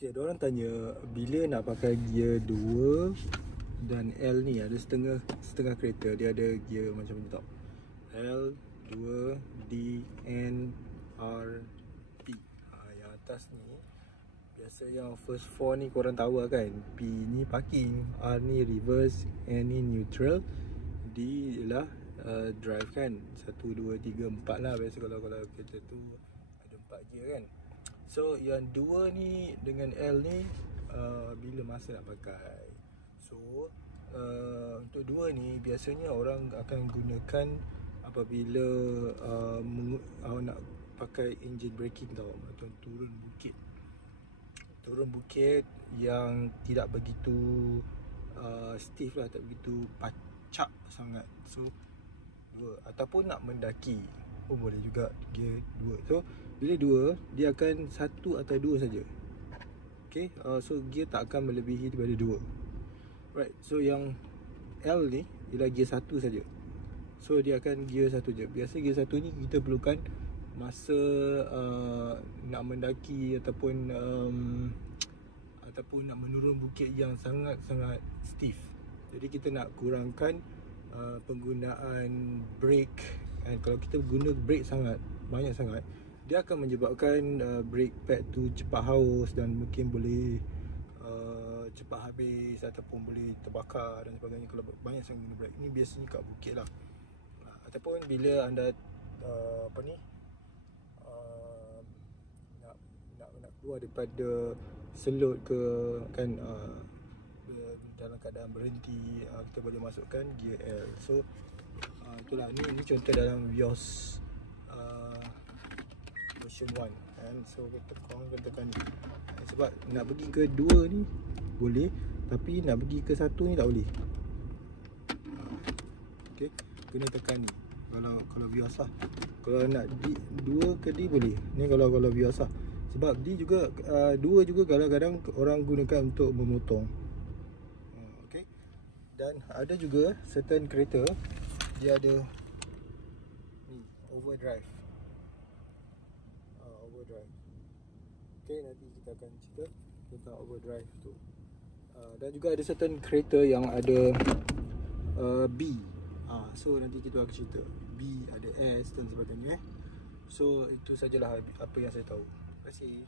Okay, diorang tanya bila nak pakai gear 2 dan L ni ada setengah kereta dia ada gear macam ni tau. L, 2, D, N, R, P. Yang atas ni biasa yang first 4 ni korang tahu lah kan. P ni parking, R ni reverse, N ni neutral, D ialah drive kan. 1, 2, 3, 4 lah biasa kalau kereta tu ada 4 gear kan. So yang 2 ni dengan L ni bila masa nak pakai. So untuk 2 ni biasanya orang akan gunakan apabila nak pakai engine braking tau, atau turun bukit yang tidak begitu stiff lah, tak begitu pacak sangat. So 2 ataupun nak mendaki pun boleh juga gear 2. So bila 2 dia akan 1 atau 2 saja. Okay, so gear tak akan melebihi daripada 2. Right, so yang L ni ialah gear 1 saja. So dia akan gear 1 je. Biasa gear 1 ni kita perlukan masa nak mendaki ataupun nak menurun bukit yang sangat-sangat stiff. Jadi kita nak kurangkan penggunaan brake. And kalau kita guna brake banyak sangat, dia akan menyebabkan brake pad tu cepat haus dan mungkin boleh cepat habis ataupun boleh terbakar dan sebagainya kalau banyak sangat guna brake. Ini biasanya kat bukit lah. Ataupun bila anda nak keluar daripada selot ke kan, dalam keadaan berhenti, kita boleh masukkan gear L. So itulah, ni contoh dalam Vios version 1 kan. So kita tekan ni. Sebab nak pergi ke 2 ni boleh, tapi nak pergi ke 1 ni tak boleh. Okay, kena tekan ni kalau Vios lah. Kalau nak D, 2 ke D boleh. Ni kalau Vios lah. Sebab D juga 2 juga kadang-kadang orang gunakan untuk memotong. Okay, dan ada juga certain kereta dia ada ni overdrive. Okay, nanti kita akan cerita tentang overdrive tu. Dan juga ada certain kereta yang ada B. So nanti kita akan cerita B, ada S dan sebagainya. So itu sajalah apa yang saya tahu. Terima kasih.